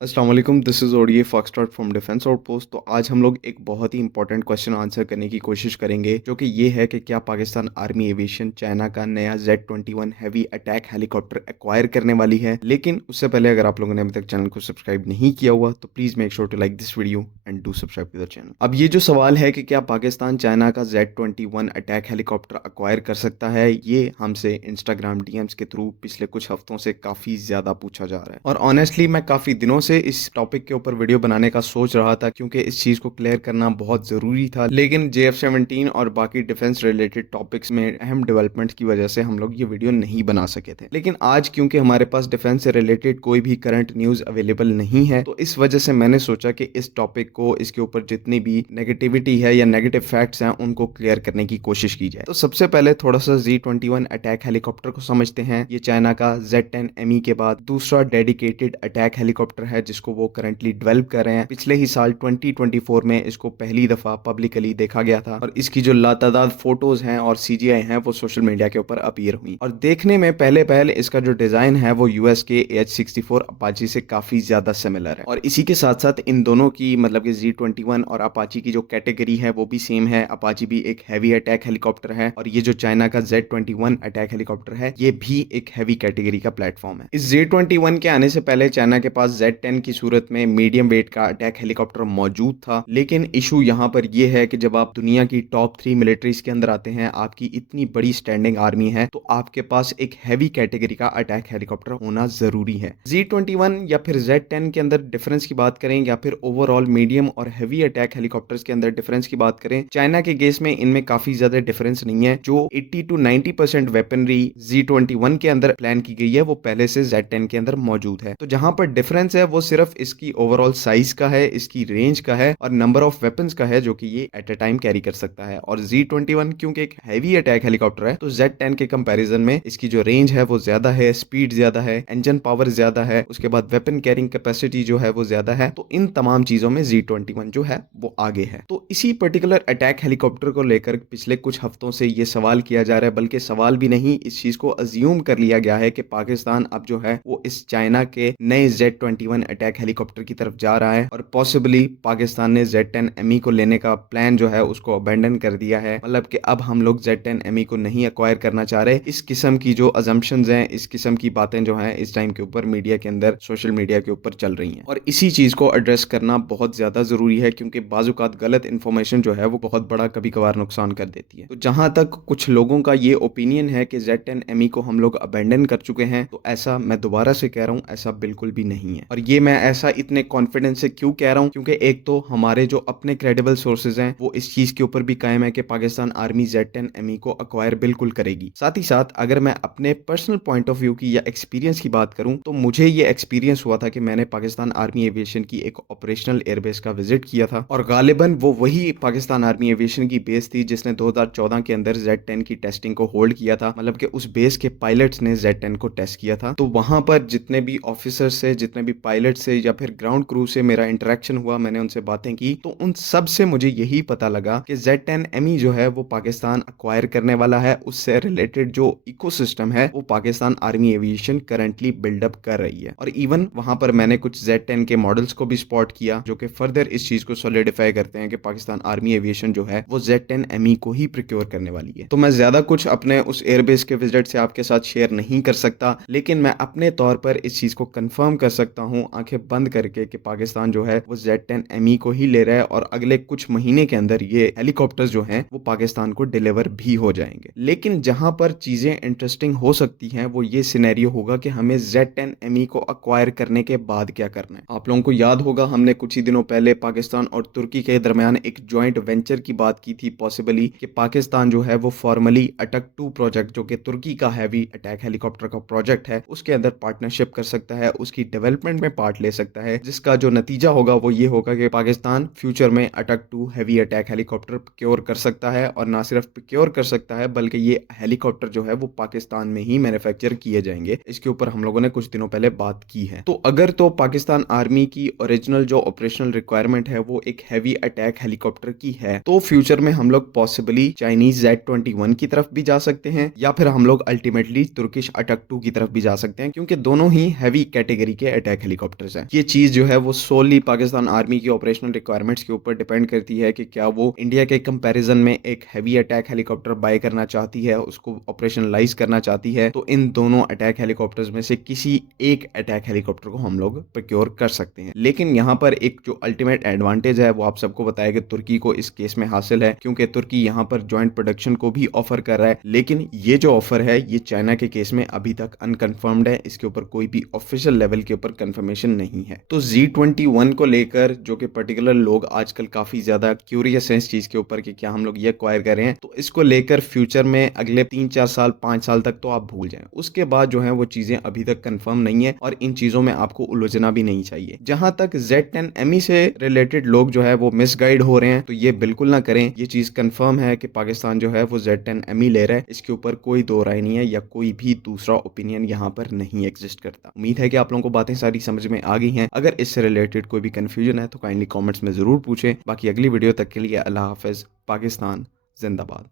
अस्सलाम वालेकुम, this is ODA foxtrot from defence outpost. तो आज हम लोग एक बहुत ही इंपॉर्टेंट क्वेश्चन आंसर करने की कोशिश करेंगे, जो कि ये है कि क्या पाकिस्तान आर्मी एविएशन चाइना का नया Z-21 heavy attack helicopter acquire करने वाली है। लेकिन उससे पहले अगर आप लोगों ने अभी तक चैनल को सब्सक्राइब नहीं किया हुआ तो please make sure to like this video and do subscribe to the channel. अब ये जो सवाल है कि क्या पाकिस्तान चाइना का Z-21 अटैक हेलीकॉप्टर एक्वायर कर सकता है, ये हमसे इंस्टाग्राम डीएम्स के थ्रू पिछले कुछ हफ्तों से काफ़ी ज़्यादा पूछा जा रहा है। और ऑनेस्टली मैं काफ़ी दिनों से इस टॉपिक के ऊपर वीडियो बनाने का सोच रहा था, क्योंकि इस चीज़ को क्लियर करना बहुत ज़रूरी था। लेकिन JF-17 और बाकी डिफेंस रिलेटेड टॉपिक्स में अहम डेवलपमेंट की वजह से हम लोग ये वीडियो नहीं बना सके थे। लेकिन आज क्योंकि हमारे पास डिफेंस से रिलेटेड कोई भी करंट न्यूज़ अवेलेबल नहीं है, तो इस वजह से मैंने सोचा कि इस टॉपिक को, इसके ऊपर जितनी भी नेगेटिविटी है या नेगेटिव फैक्ट्स हैं, उनको क्लियर करने की कोशिश की जाए। तो सबसे पहले थोड़ा सा Z-21 अटैक हेलीकॉप्टर को समझते हैं। ये चाइना का Z-10ME के बाद दूसरा डेडिकेटेड अटैक हेलीकॉप्टर है जिसको वो करंटली डेवलप कर रहे हैं। पिछले ही साल 2024 में इसको पहली दफा पब्लिकली देखा गया था और इसकी जो लातादाद फोटोज हैं और CGI हैं वो सोशल मीडिया के ऊपर अपीयर हुई। और देखने में पहले पहले इसका जो डिजाइन है वो US के AH-64 अपाची से काफी ज्यादा सिमिलर है। और इसी के साथ साथ इन दोनों की मतलब कि Z-21 और अपाची की जो कैटेगरी है वो भी सेम है। अपाची भी एक हैवी अटैक हेलीकॉप्टर है और ये जो चाइना का Z-21 अटैक हेलीकॉप्टर है ये भी एक हैवी कैटेगरी का प्लेटफॉर्म है। इस Z-21 के आने से पहले चाइना के पास Z-10 की सूरत में मीडियम वेट का अटैक हेलीकॉप्टर मौजूद था। लेकिन इशू यहाँ पर यह है कि जब आप दुनिया की टॉप 3 मिलिट्रीज के अंदर आते हैं, आपकी इतनी बड़ी स्टैंडिंग आर्मी है, तो आपके पास एक हैवी कैटेगरी का अटैक हेलीकॉप्टर होना जरूरी है। Z-21 या फिर Z-10 के अंदर डिफरेंस की बात करें या फिर ओवरऑल मीडियम और हैवी अटैक हेलीकॉप्टर्स के अंदर डिफरेंस की बात करें, चाइना के केस में इनमें काफी ज्यादा डिफरेंस नहीं है। जो 80 to 90% वेपनरी Z-21 के अंदर प्लान की गई है वो पहले से Z-10 के अंदर मौजूद है। तो जहां पर डिफरेंस है वो सिर्फ इसकी ओवरऑल साइज का है, इसकी रेंज का है और नंबर ऑफ वेपन्स का है जो कि ये एट अ टाइम कैरी कर सकता है। और Z-21 क्योंकि एक हैवी अटैक हेलीकॉप्टर है, तो Z-10 के कंपैरिजन में इसकी जो रेंज है वो ज्यादा है, स्पीड ज्यादा है, इंजन पावर ज्यादा है, उसके बाद वेपन कैरिंग कैपेसिटी जो है वो ज्यादा है। तो इन तमाम चीजों में Z-21 जो है वो आगे है। तो इसी पर्टिकुलर अटैक हेलीकॉप्टर को लेकर पिछले कुछ हफ्तों से ये सवाल किया जा रहा है, बल्कि सवाल भी नहीं, इस चीज को अज्यूम कर लिया गया है कि पाकिस्तान अब जो है वो इस चाइना के नए Z-21 अटैक हेलीकॉप्टर की तरफ जा रहा है और पॉसिबली पाकिस्तान ने Z-10ME को लेने का प्लान जो है उसको अबेंडन कर दिया है। मतलब कि अब हम लोग Z-10ME को नहीं एक्वायर करना चाह रहे। इस किस्म की जो अजम्पशंस हैं, इस किस्म की बातें जो हैं इस टाइम के ऊपर मीडिया के अंदर, सोशल मीडिया के ऊपर चल रही हैं और इसी चीज को एड्रेस करना बहुत ज्यादा जरूरी है, क्योंकि बाजुकात गलत इन्फॉर्मेशन जो है वो बहुत बड़ा कभी कभार नुकसान कर देती है। तो जहां तक कुछ लोगों का ये ओपिनियन है कि Z-10ME को हम लोग अबेंडन कर चुके हैं, तो ऐसा मैं दोबारा से कह रहा हूं, ऐसा बिल्कुल भी नहीं है। और ये मैं ऐसा इतने कॉन्फिडेंस से क्यों कह रहा हूं, क्योंकि एक तो हमारे जो अपने क्रेडिबल सोर्सेज हैं वो इस चीज के ऊपर भी कायम है कि पाकिस्तान आर्मी Z-10ME को अक्वायर बिल्कुल करेगी। साथ ही साथ अगर मैं अपने पर्सनल पॉइंट ऑफ व्यू की या एक्सपीरियंस की बात करूं, तो मुझे ये एक्सपीरियंस हुआ था कि मैंने पाकिस्तान आर्मी एविएशन की एक ऑपरेशनल एयरबेस का विजिट किया था और गालिबन वो वही पाकिस्तान आर्मी एविएशन की बेस थी जिसने 2014 के अंदर Z-10 की टेस्टिंग को होल्ड किया था। मतलब कि उस बेस के पायलट्स ने Z-10 को टेस्ट किया था। तो वहां पर जितने भी ऑफिसर्स से, जितने भी पायलट से या फिर ग्राउंड क्रू से मेरा इंटरेक्शन हुआ, मैंने उनसे बातें की, तो उन सब से मुझे यही पता लगा कि Z-10ME जो है वो पाकिस्तान अक्वायर करने वाला है। उससे रिलेटेड जो इकोसिस्टम है वो Pakistan army aviation currently build up कर रही है। और इवन वहां पर मैंने कुछ Z-10 के मॉडल्स को भी स्पॉट किया जो कि फर्दर इस चीज को सॉलिडिफाई करते हैं कि पाकिस्तान आर्मी एविएशन जो है वो Z-10ME को ही प्रोक्योर करने वाली है। तो मैं ज्यादा कुछ अपने उस एयरबेस के विजिट से आपके साथ शेयर नहीं कर सकता, लेकिन मैं अपने तौर पर इस चीज को कंफर्म कर सकता हूं आंखें बंद करके कि पाकिस्तान जो है वो Z-10ME को ही ले रहा है और अगले कुछ महीने के अंदर ये हेलीकॉप्टर्स जो हैं वो पाकिस्तान को डिलीवर भी हो जाएंगे। लेकिन जहां पर चीजें इंटरेस्टिंग हो सकती हैं वो ये सिनेरियो होगा कि हमें Z-10ME को अक्वायर करने के बाद क्या करना है। आप लोगों को याद होगा हमने कुछ ही दिनों पहले पाकिस्तान और तुर्की के दरमियान एक ज्वाइंट वेंचर की बात की थी, पॉसिबली कि पाकिस्तान जो है वो फॉर्मली अटक 2 प्रोजेक्ट जो कि तुर्की का हैवी अटैक हेलीकॉप्टर का प्रोजेक्ट है उसके अंदर पार्टनरशिप कर सकता है, उसकी डेवलपमेंट में पार्ट ले सकता है, जिसका जो नतीजा होगा वो ये होगा कि पाकिस्तान फ्यूचर में अटक 2 हैवी अटैक हेलीकॉप्टर प्रोक्योर कर सकता है और ना सिर्फ प्रोक्योर कर सकता है बल्कि ये हेलीकॉप्टर जो है वो पाकिस्तान में ही मैन्युफैक्चर किए जाएंगे। इसके ऊपर हम लोगों ने कुछ दिनों पहले बात की है। तो अगर तो पाकिस्तान आर्मी की ओरिजिनल जो ऑपरेशनल रिक्वायरमेंट है वो एक हैवी अटैक हेलीकॉप्टर की है, तो फ्यूचर में हम लोग पॉसिबली चाइनीज Z-21 की तरफ भी जा सकते हैं या फिर हम लोग अल्टीमेटली तुर्किश अटक 2 की तरफ भी जा सकते हैं, क्योंकि दोनों ही हैवी कैटेगरी के अटैक हेलीकॉप्टर हेलीकॉप्टर्स हैं। ये चीज जो है वो सोली पाकिस्तान आर्मी की ऑपरेशनल रिक्वायरमेंट्स के ऊपर डिपेंड करती है कि क्या वो इंडिया के कंपैरिजन में एक हैवी अटैक हेलीकॉप्टर बाय करना चाहती है, उसको ऑपरेशनलाइज करना चाहती है, तो इन दोनों अटैक हेलीकॉप्टर्स में से किसी एक अटैक हेलीकॉप्टर को हम लोग प्रोक्योर कर सकते हैं। लेकिन यहाँ पर एक जो अल्टीमेट एडवांटेज है वो आप सबको बताया कि तुर्की को इस केस में हासिल है, क्योंकि तुर्की यहाँ पर ज्वाइंट प्रोडक्शन को भी ऑफर कर रहा है। लेकिन ये जो ऑफर है ये चाइना के केस में अभी तक अनकंफर्म्ड है, इसके ऊपर कोई भी ऑफिशियल लेवल के ऊपर कंफर्मेशन नहीं है। तो Z21 को लेकर जो कि पर्टिकुलर लोग आजकल काफी ज्यादा क्यूरियस हैं इस चीज के ऊपर कि क्या हम लोग ये एक्वायर कर रहे हैं, तो इसको लेकर फ्यूचर में अगले 3-4 साल 5 साल तक तो आप भूल जाएं। उसके बाद जो है वो चीजें अभी तक कंफर्म नहीं है और इन चीजों में आपको उलझना भी नहीं चाहिए। जहां तक Z10ME से रिलेटेड लोग जो है वो मिसगाइड हो रहे हैं, तो ये बिल्कुल ना करें। ये चीज कंफर्म है कि पाकिस्तान जो है वो Z10ME ले रहा है, इसके ऊपर कोई दो राय नहीं है या कोई भी दूसरा ओपिनियन यहाँ पर नहीं एग्जिस्ट करता। उम्मीद है कि आप लोगों को बातें सारी समझ में आ गई हैं। अगर इससे रिलेटेड कोई भी कंफ्यूजन है तो काइंडली कमेंट्स में जरूर पूछें। बाकी अगली वीडियो तक के लिए अल्लाह हाफिज। पाकिस्तान जिंदाबाद।